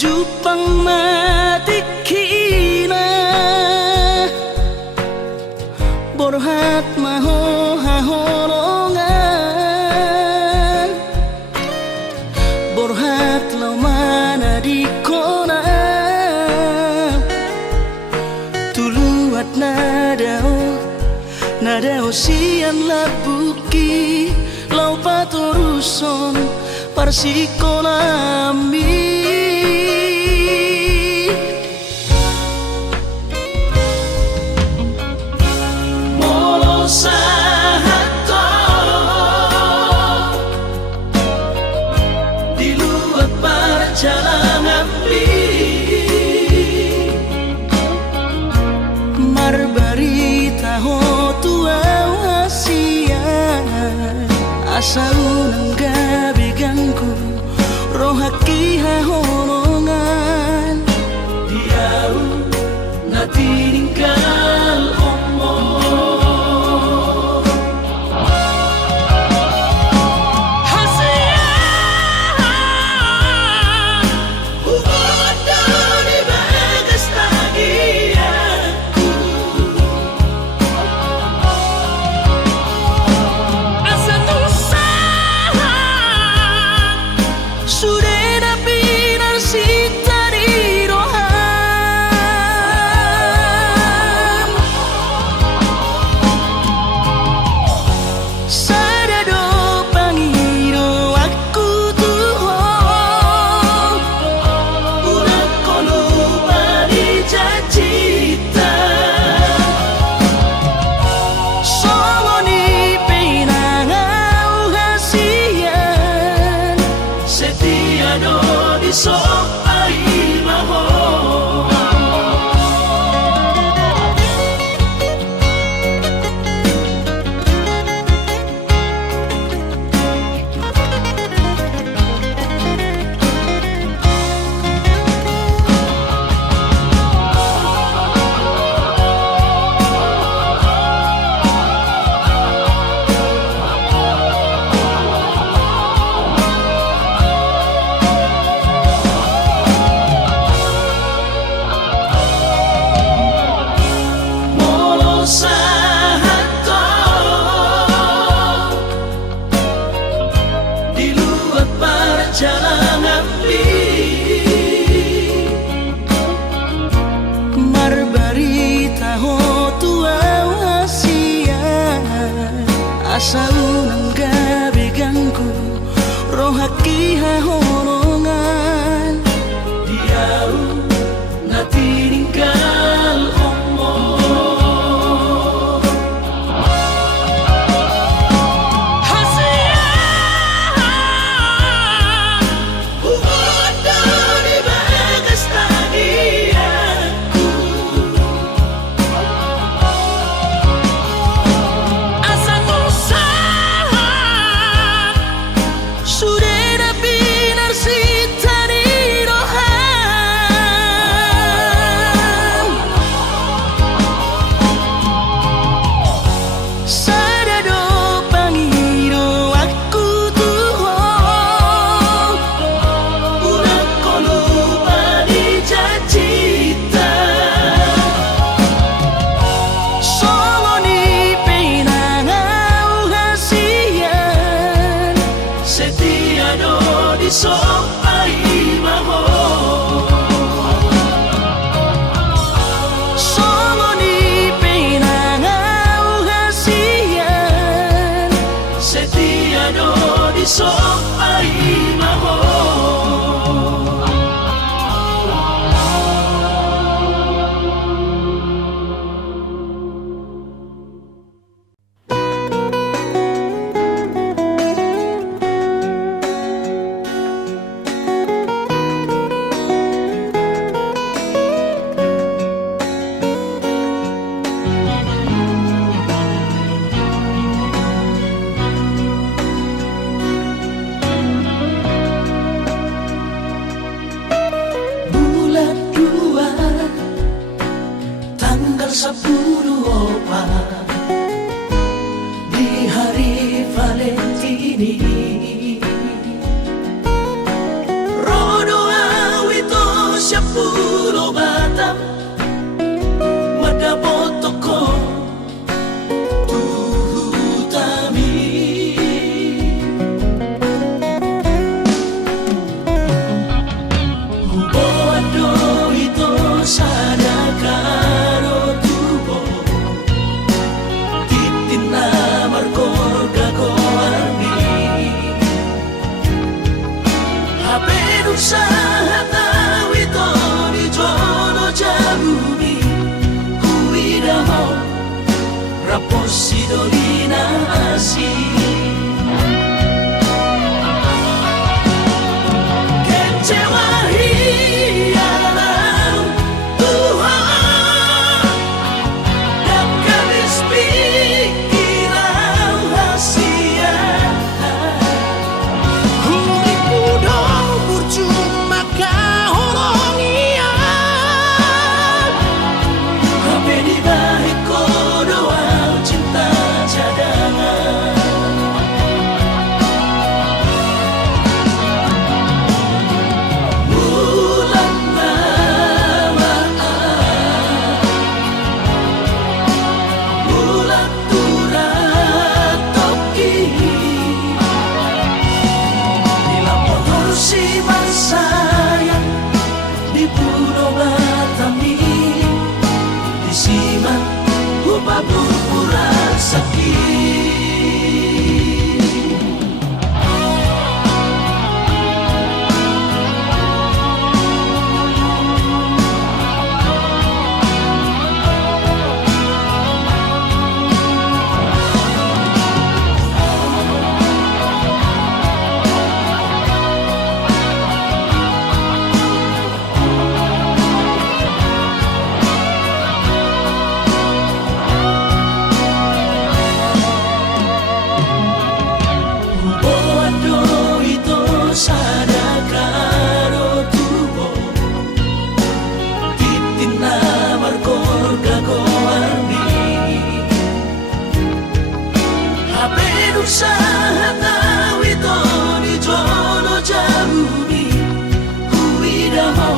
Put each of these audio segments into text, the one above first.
Jupang matikina borhat maho haholongan borhat lau mana di kona tuluat nadao sian labuki lau patoruson parsikolami Marbarita ho tuaw hasian asa unang gabi gangku rohaki hahonongan diau na tiningkal omo so ai maho Marbarita ho tuaw hasian asa unang gabi gangku rohaki hahonongan diau na tiningkal omo usaha tawi to di jono jabumi huiraho raposi dolina asi kecewa hialam Tuhan dan kabis pikiran hasia huriku dong percuma kahoronian hape di balik doa cinta cadangan bulan lamaan bulan turat toki di lampau si sayang di pulau Batami di siman upa pura sakit sadakaro tubo titina markor gagoarni hape usaha tawi to di jono jabumi huiraho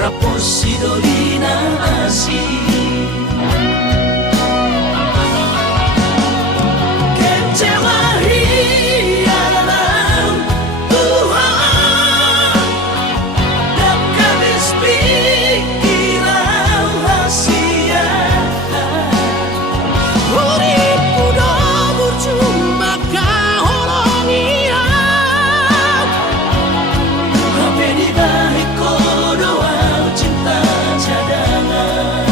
raposi dolina asi kecewa hialam Tuhan dan kabis pikiran hasia uripku dong percuma kahoronian hape di balik doa cinta cadangan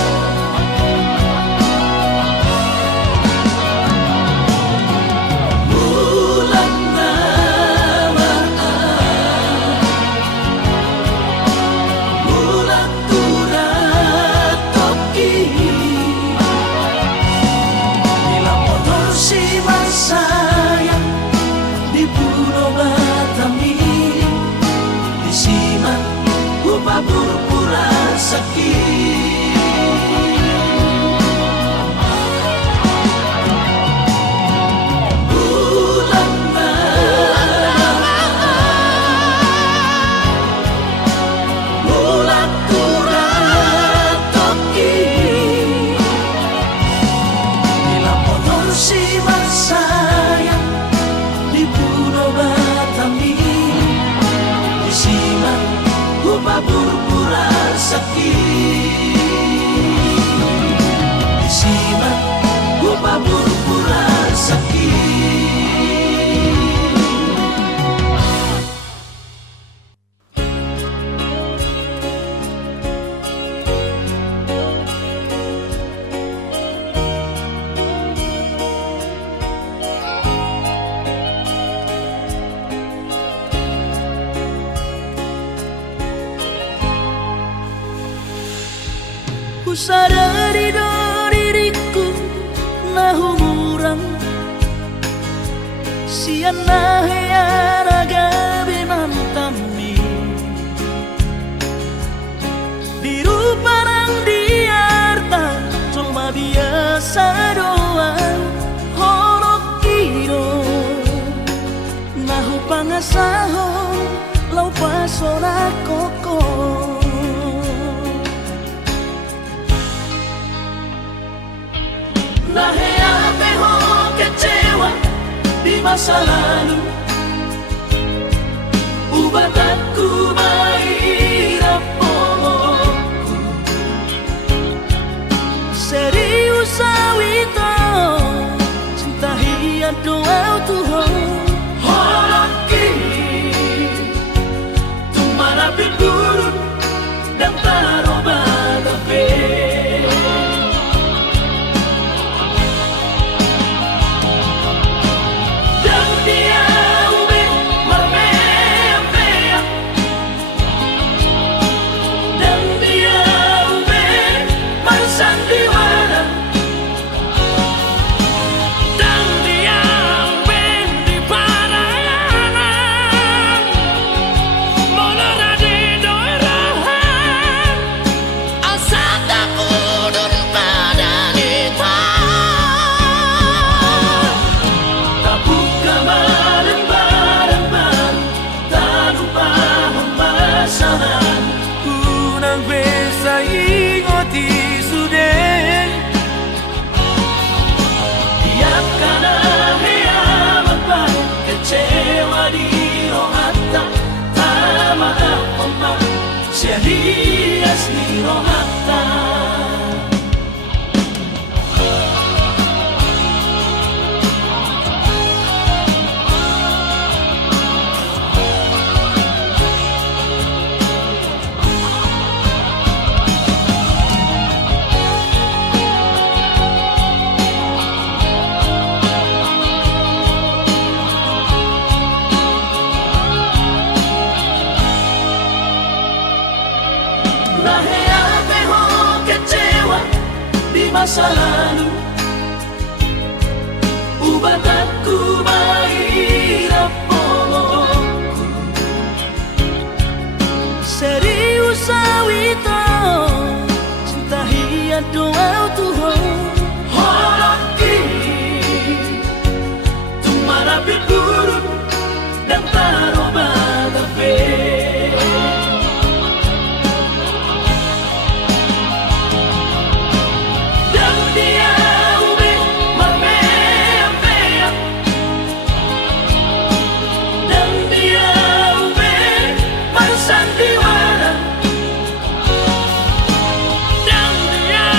bulan lamaan bulan turat toki di lampau si sayang di pulau Batami di siman upa pura sakit bulan lamaan bulan turat toki di lampau si sayang di pulau Batami di siman upa pura sakit di siman upa pura sakit ku sadari do diriku na humurang sian na heyara gabi mantami biru parang diarta cuma biasa doang horok kiro nahu pangasahon lau pasora koko nahea peho kecewa di masa lalu ubatanku mairapoku serius awito cinta hian doa Tuhan maaf serius ni rohata masa lalu ubat aku mahirap polongku serius awito cinta hiat doa Tuhan horaki tumarapit buruk dan taroba tape Sandiwara dan dia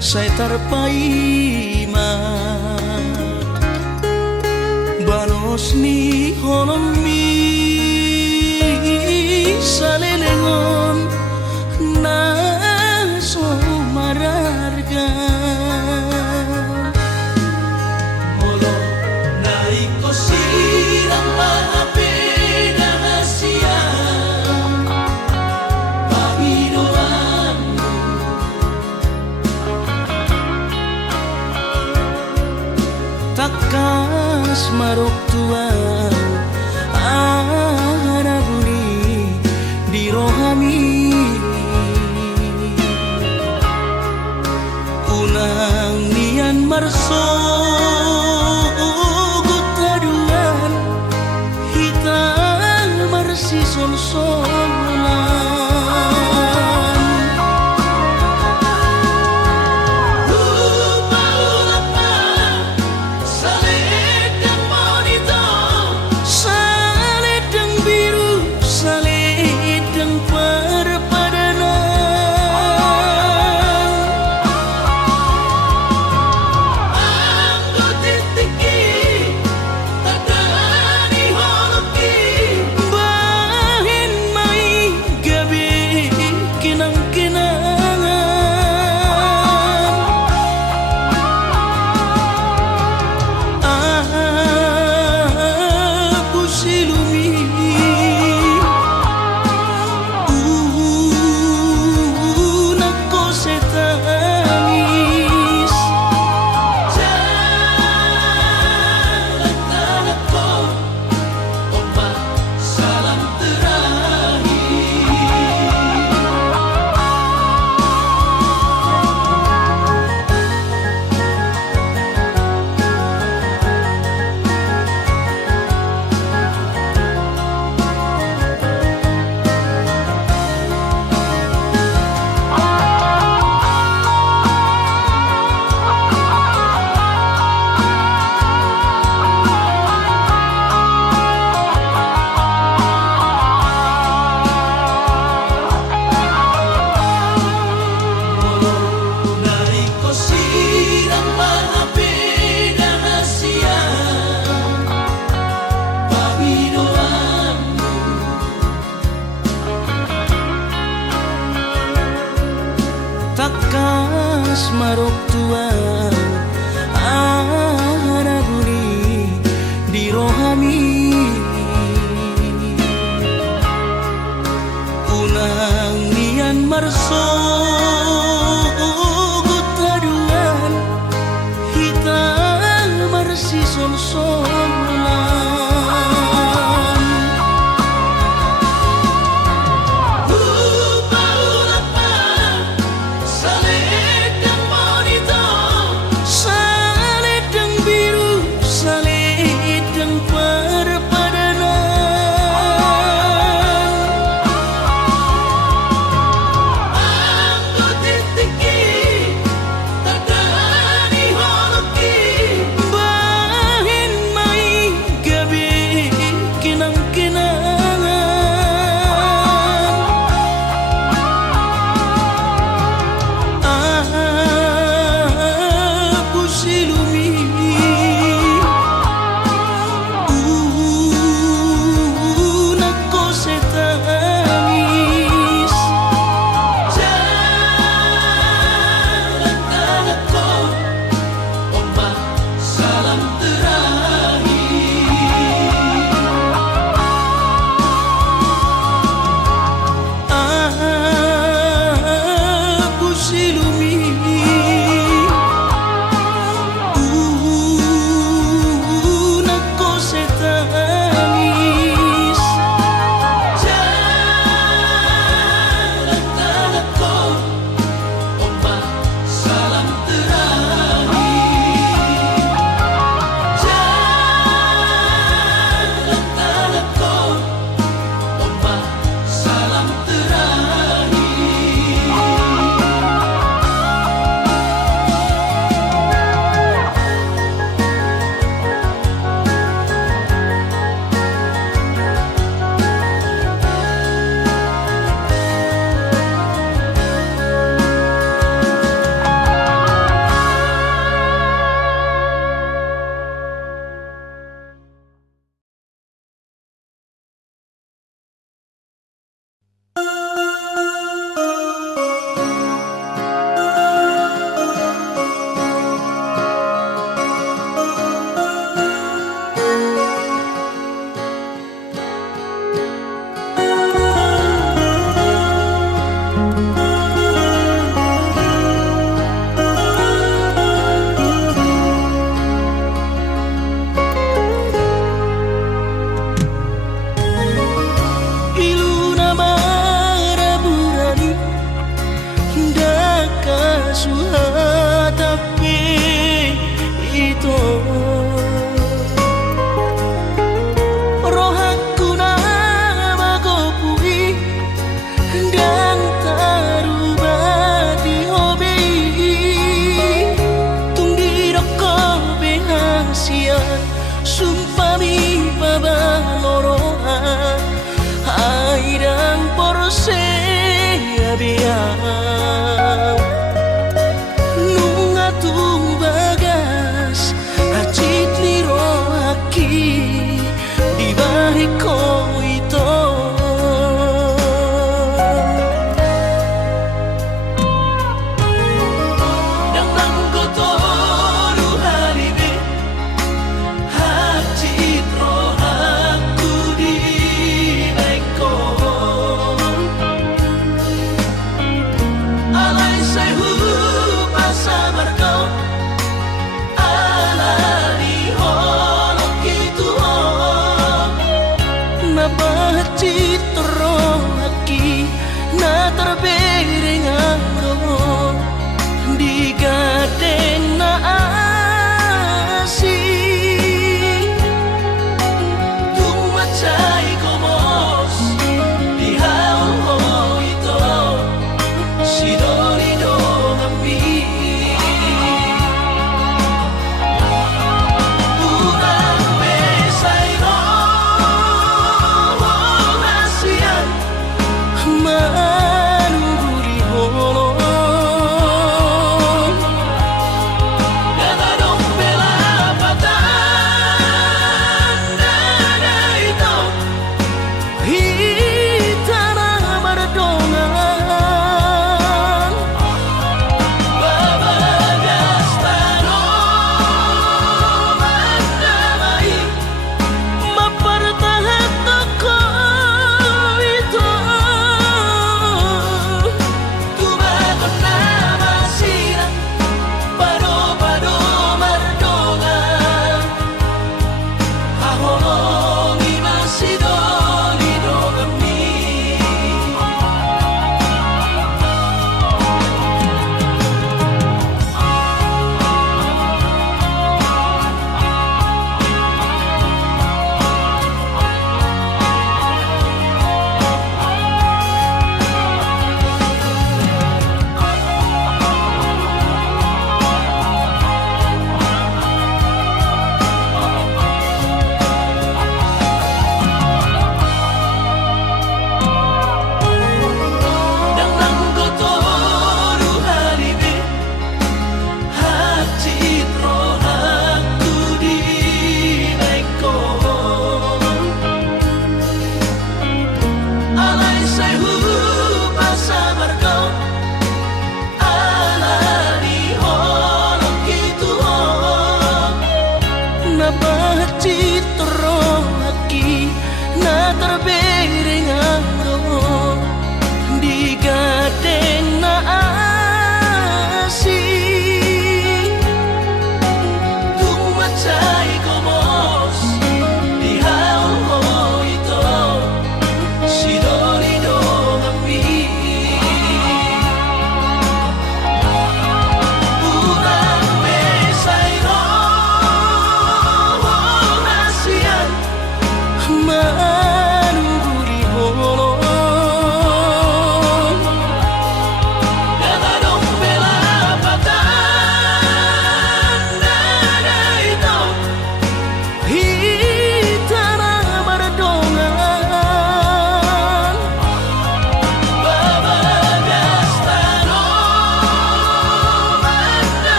saya tarpaima banos ni holomi salelengon na somararga molo naiko sirang mahape na hasia pamidoanmu takas marok tuan arabuni di rohami unang nian marso gutaduan hitam marsi sol-solan takas marok tuan arabuni di rohami unang nian marso gutaduan hitam marsi sol-solan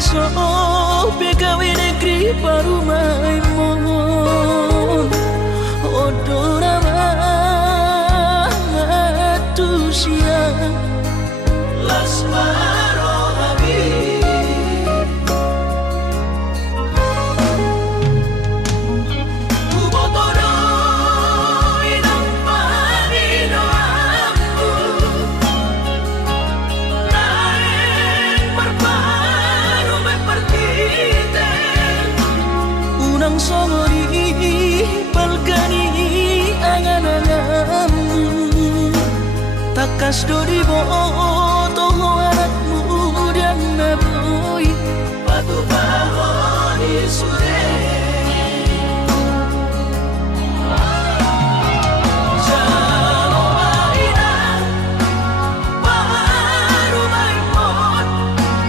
besok PKW negeri baru main mohon odora matu siang lasmaro habib ubotoro inang panino ambu naik merparu mepertite unang songori balgani angan-anganmu takas dori boto anakmu dan naboy batu bahoni sure jalo maina baru maimon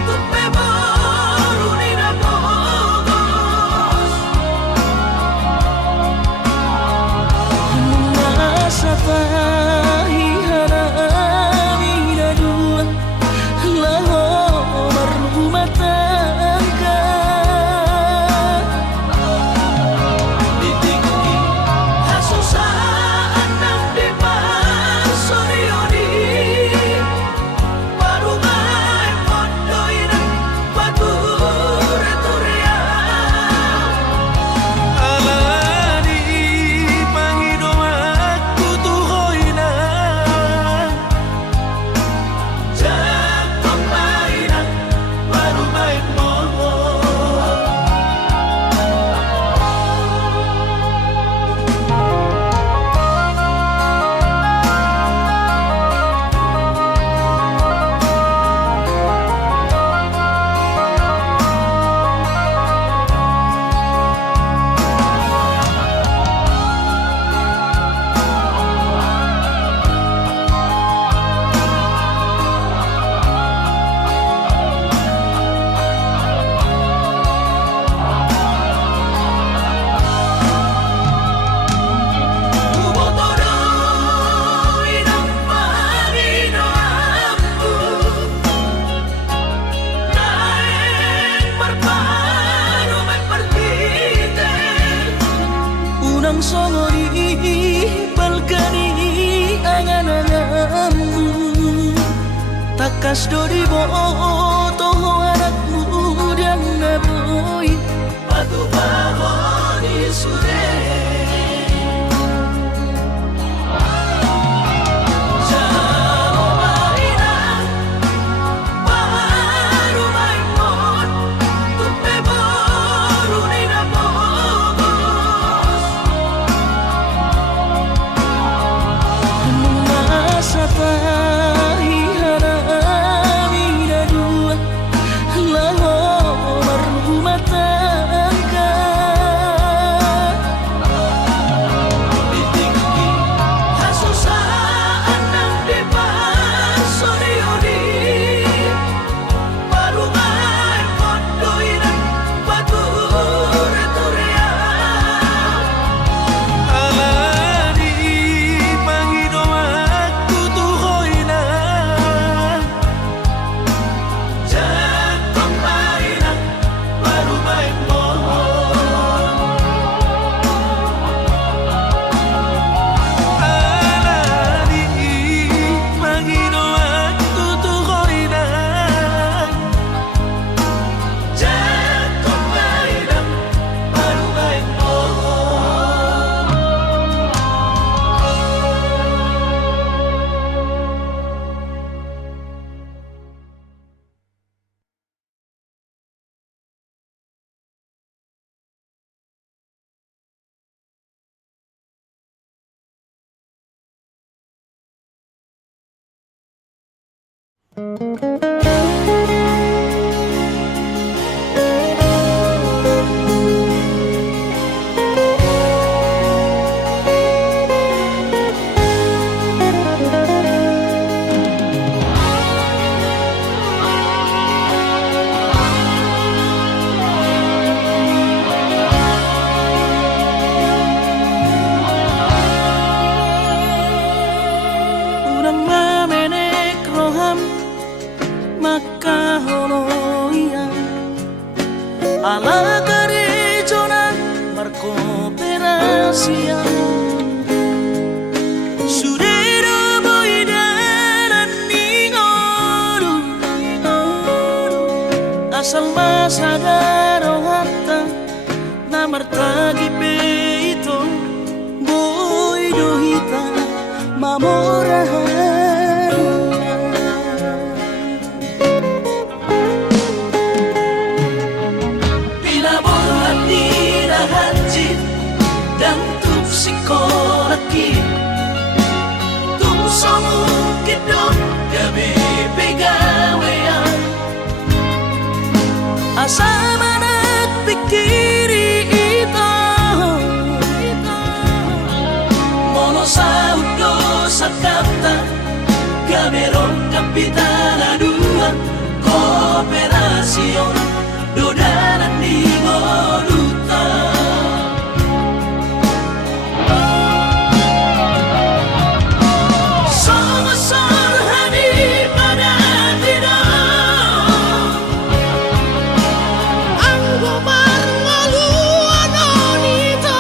tupe baru nina bogos masa tahi harami dua laho berumah tangga ditinggi hasusaan nang di pasorioni baru main pondoin batu returia alani pangido aku tuh hoina jatuh mainan baru main mohon ubotoro inang panino ambu naik merparu mepertite unang songori balgani angan-anganmu takas dori boto anakmu dan naboy batu bahoni sure jalo maina baru maimon tupe baru nina bogos masa tahi harami dua laho berumah tangga ditinggi hasusaan nang di pasorioni baru main pondoin batu returia alani pangido aku tuh hoina jatuh mainan baru main mohon alani pangido aku tuh hoina jatuh mainan baru main mohon mamorahan. Pinabuhat ni Rahanjit dan Tupsikolaki Tumsomukit dong gabi pegawean asa manak pikiri ito mono sa udo sa kapta gamerong kapitana dua kooperasyon dodanan di Moruta Somasor hani pada tidak ang gobarngaluan onito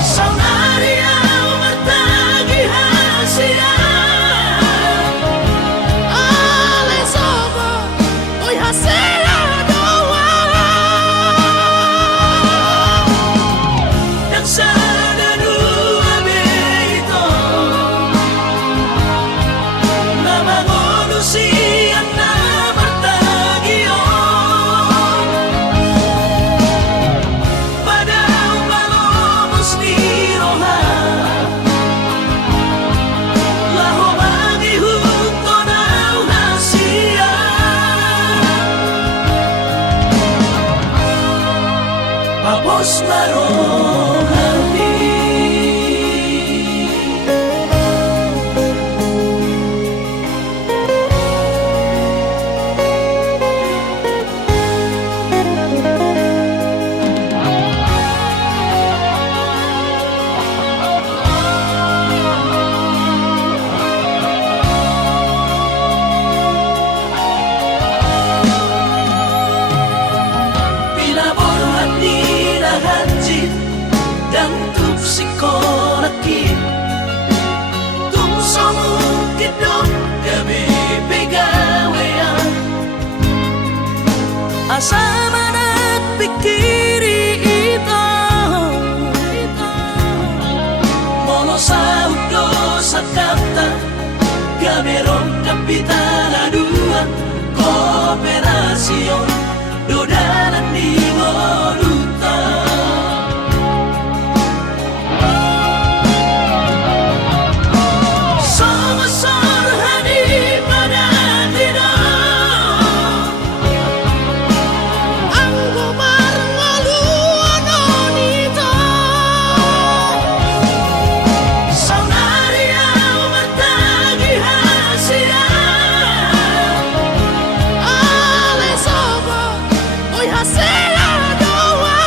Saunaria umartagi hasia Ale sobo oy hasia doa Dan sana dua beito Nama manusia na bertagion Pada umalomos ni roha Laho mangihut ko na hasia Papos marohati Pinaborhat ni Rahanjit dan Tupsikolaki Tumsomukit dong gabi pegawean asa manak pikiri ito mono sa udo sa kapta gamerong kapitana dua kooperasyon dodanan di Moruta Somasor hani pada tidak ang gobarngaluan onito Saunaria umartagi hasia Ale sobo oy hasia doa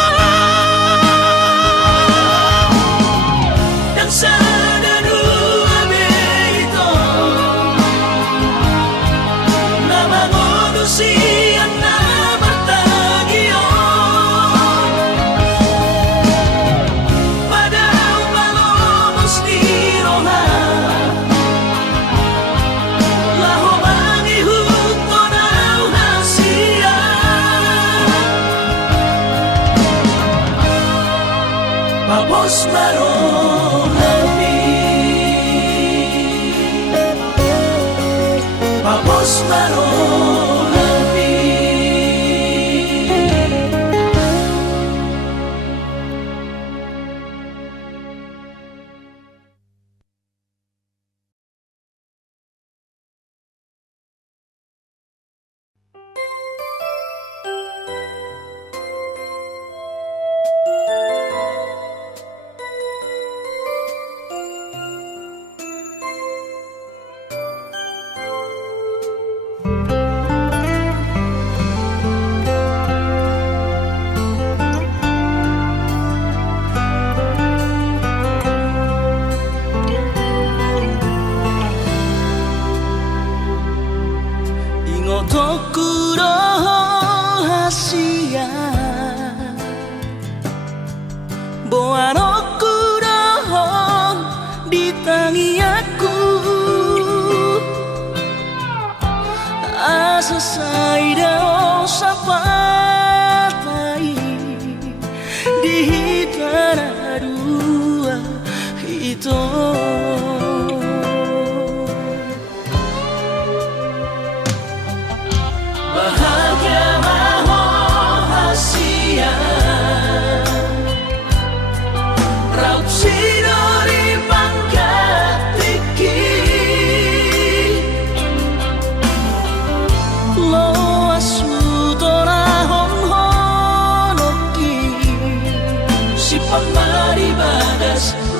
Dan sana dua beito Nama manusia na bertagion Pada umalomos ni roha Laho mangihut ko na hasia Papos marohati Papos marohati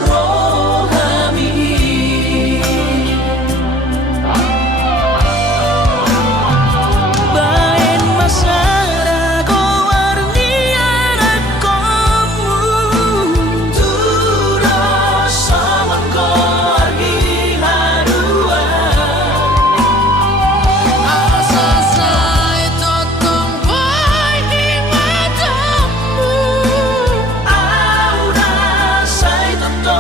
rohani. Bain masara ko warnian akomu Turo saman ko argi haruan Asa sai totong bai di matamu Aura sai toto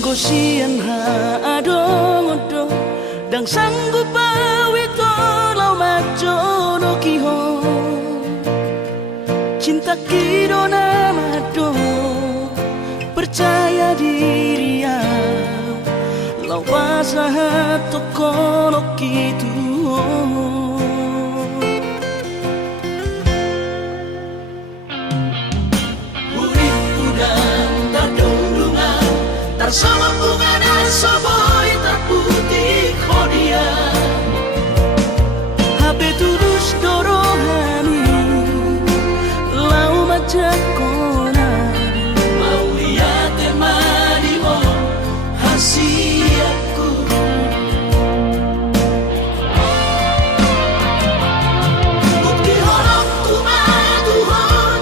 Gosian ha adong-odong dang sanggup bawi tolau majono kihon cinta kidona mado percaya diri ya lau pasahat tokono kitu urip udang tardundungan tarsama bunga soboy terputih kodia HP tulus dorohani lau macam kona mau lihat temani mo hasiaku bukti horok tu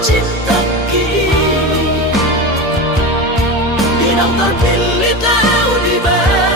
cinta ki dinang terpilih tahu di bawah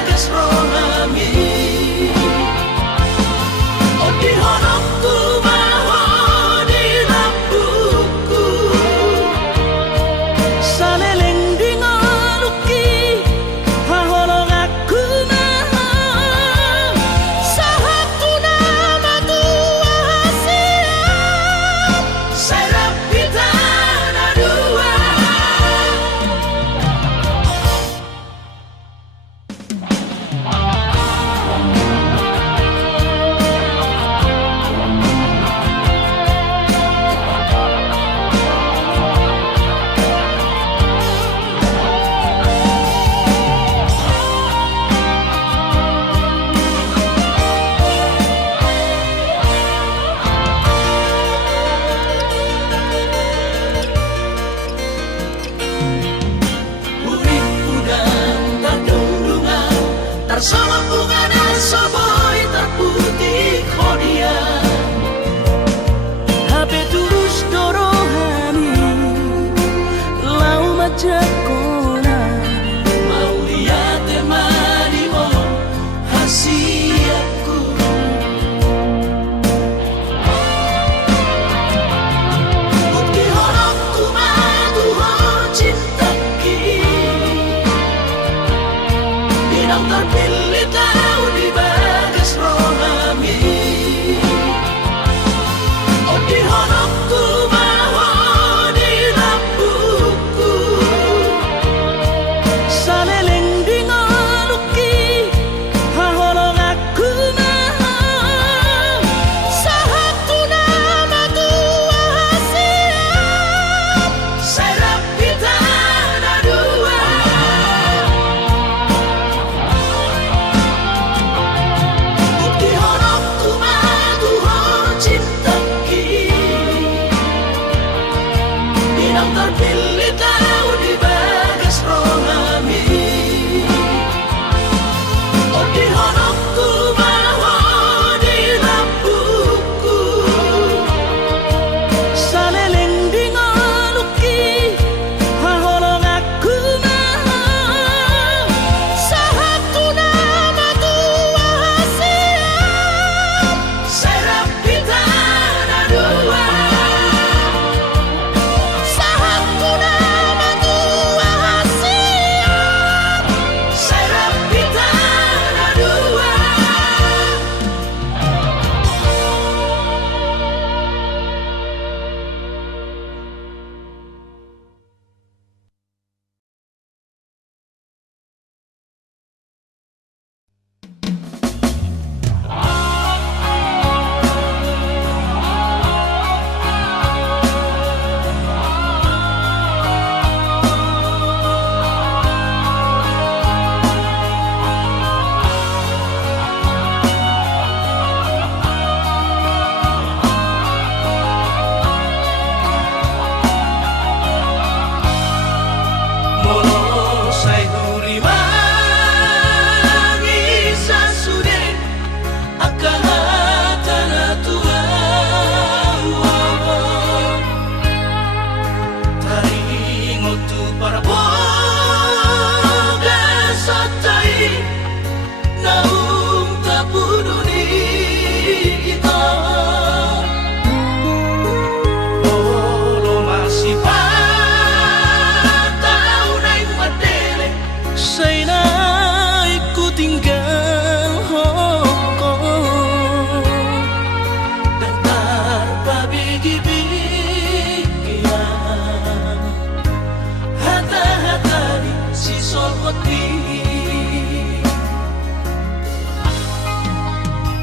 sol hoti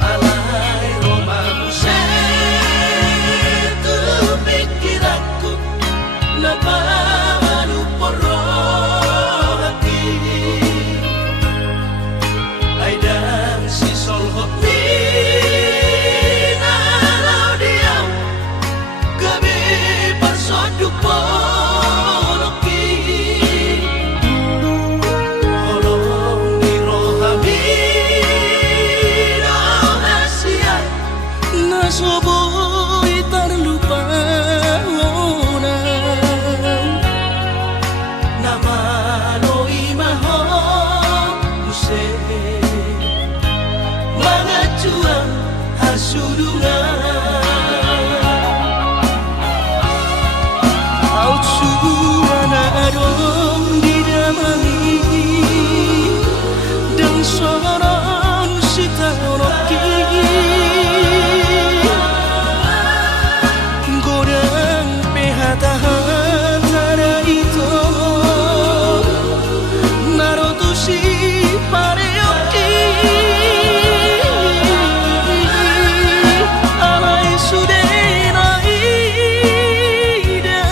alay romamu tu pikiranku nabaru poro hati ay dan si sol hoti nalau diam gabi pasoduk poloki holong di rohami rahasia nasoboy terlupa nama loi maho use mangacuang hasudungan Autsuana adong didamani dan soron sitanoki godang pehata-hata itu narotusi pareoki alay sudena ida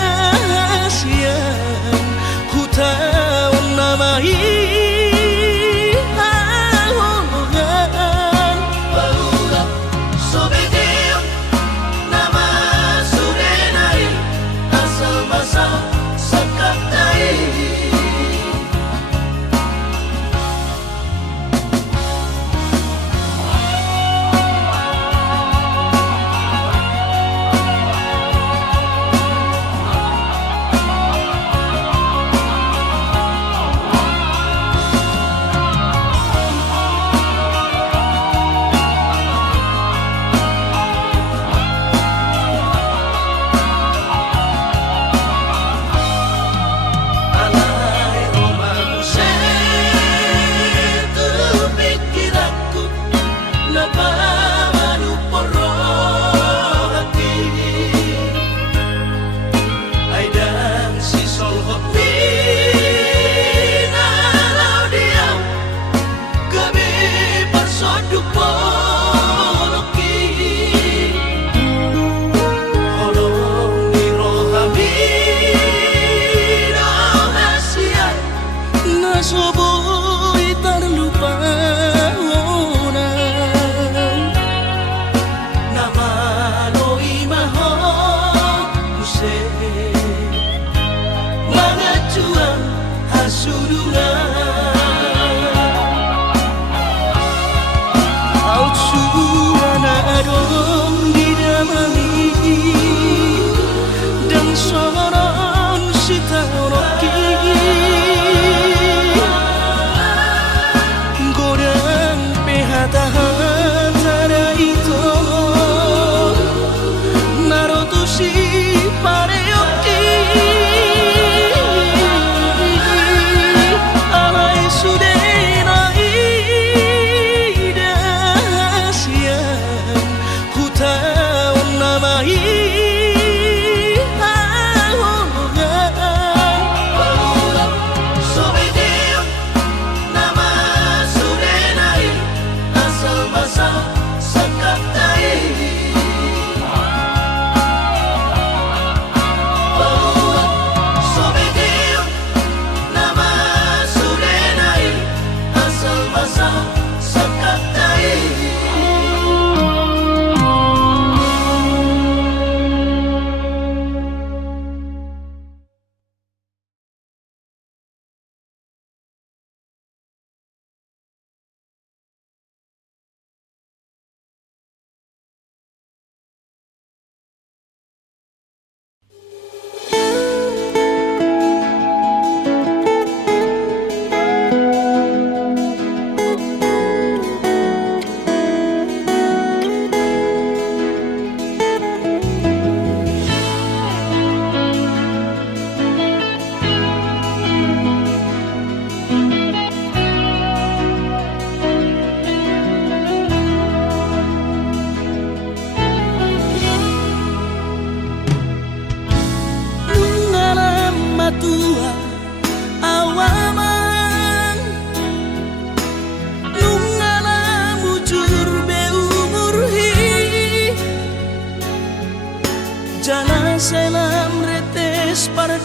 Jana selam retes pada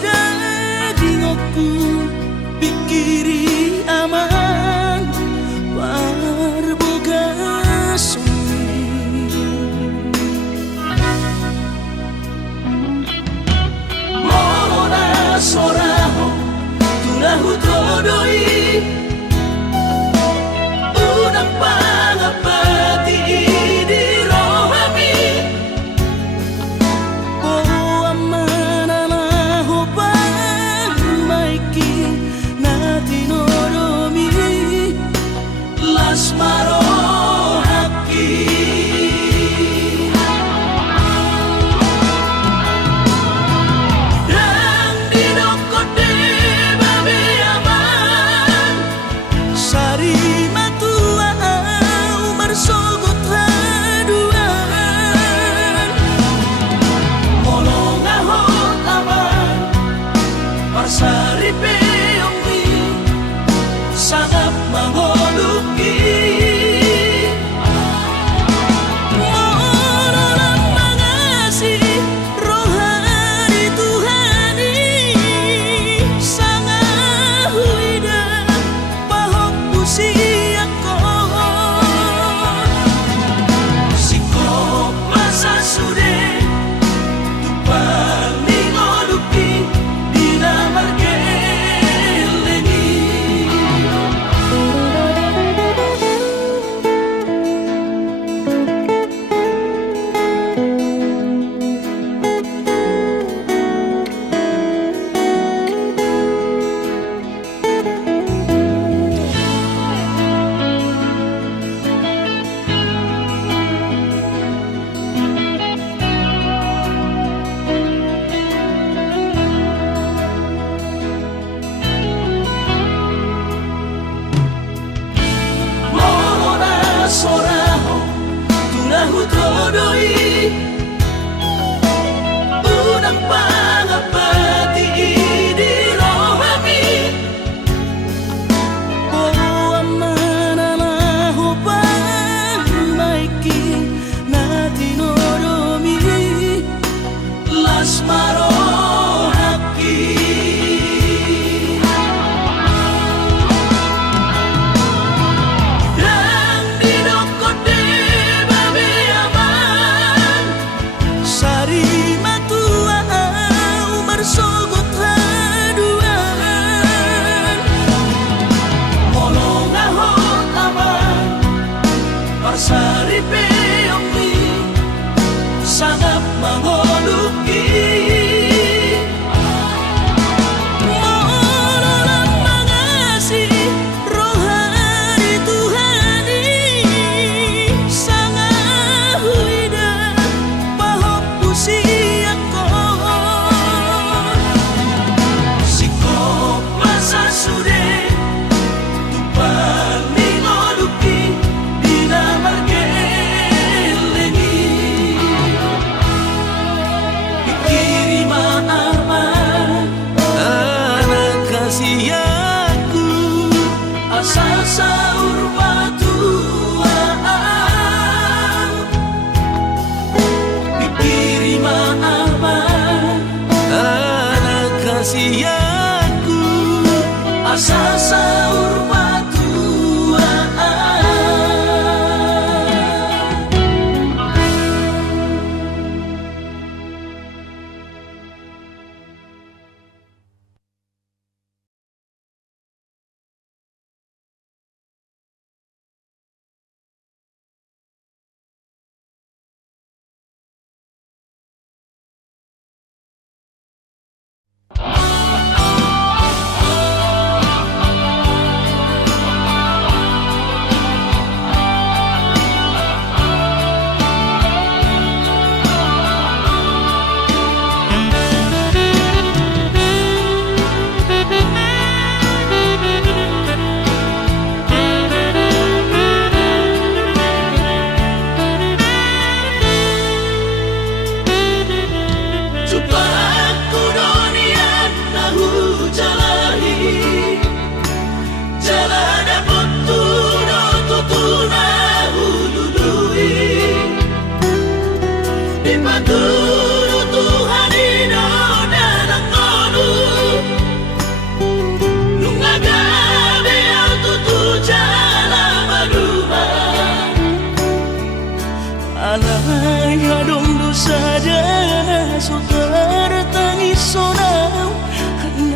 dingokku pikiri aman parboga sumi Morona soraho tulahu todoi unang pangapati di rohami Asmaro haki dan didokote babe aman sari matua umar sogot haduan molong ahot aman parsari peongwi sangat mangoluki soraho tulahu todoi unang pangapati di rohami amana lahu pangmaiki natinoromi lasmaro haki sogot haduan molong ahot aman parsari peongwi sangat mangoluki mololang mangasi rohani Tuhani sangat huida pahop usiaku sude tupan mingoluki dina margelengi pikiri maaman anak kasih aku asal saur batuan pikiri maaman anak kasih asal saur batuan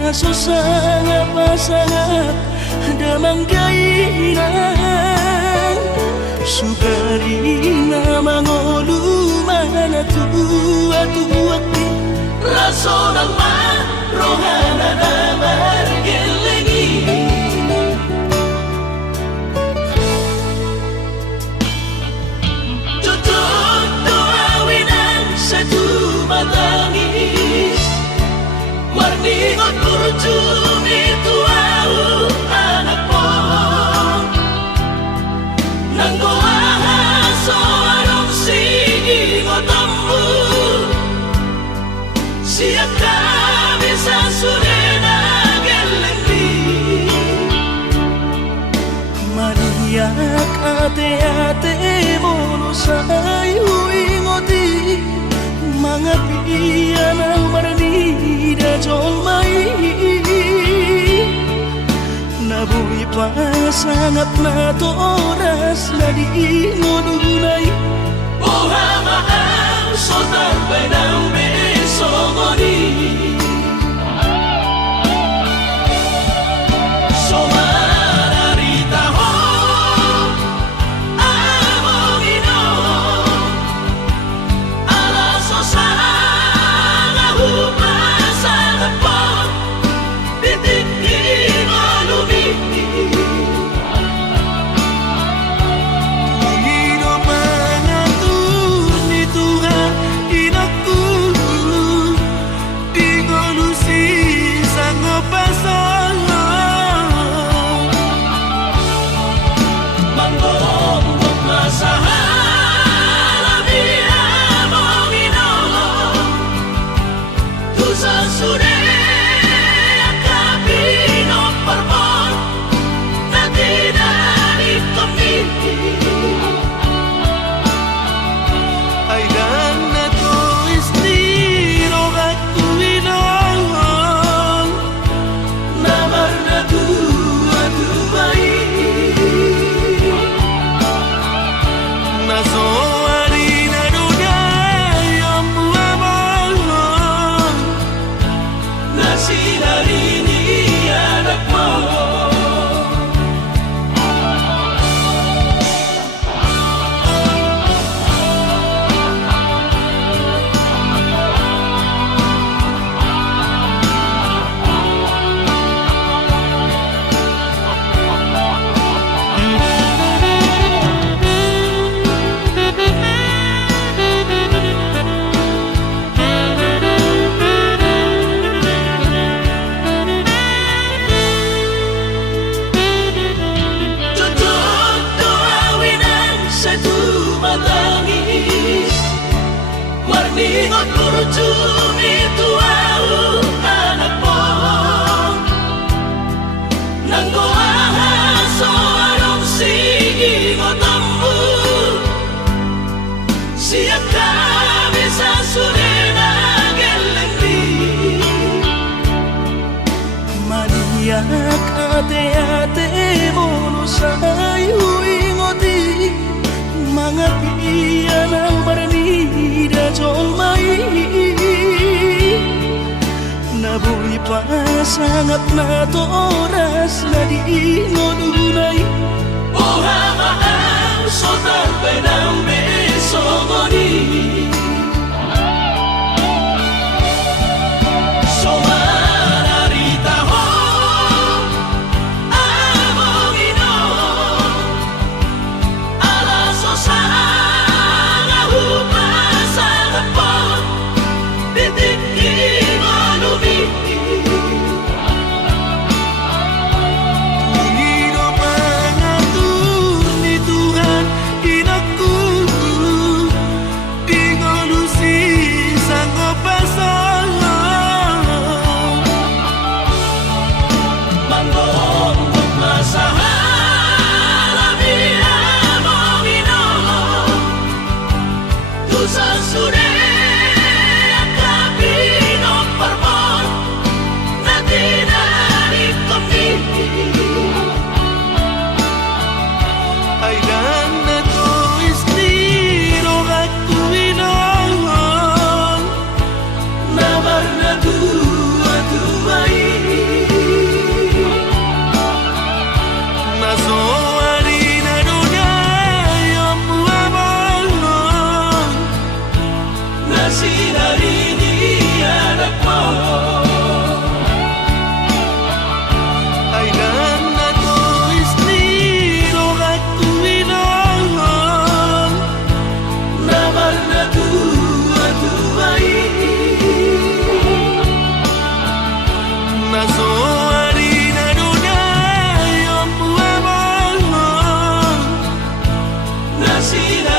Susah pasangan damang kainan Sugarina mangolu mana tua-tua Raso ng rohana na margelengi Tutup doawinan sa tumatangis Marningot kurutumi tuau anak mo Nanggoahan so anong sige mo tambo Siya kami sa surena gelengdi Maniyak ate-ate mo sa ingoti Mga piyan ang maranida jomay Nabuhi pa sangat na to oras na di mo dunay Buhama ang sotar pa ng beso mo ni Somararita ho among ino Alaso sa ngahupa sa napot Titik di mo lumiti Marningot kurutumi tuau anak mo Nanggoahan so anong sige mo tambo Siya kami sa surena gelengdi Maniyak ate-ate mo sa ingoti Mga piyan ang maranida jomay Nabuhi pa sangat na to oras na di mo dunay Buhama ang sotar pa ng beso mo ni Somararita ho among ino Alaso sa ngahupa sa napot Titik di mo lumiti Tuhan inaku di sina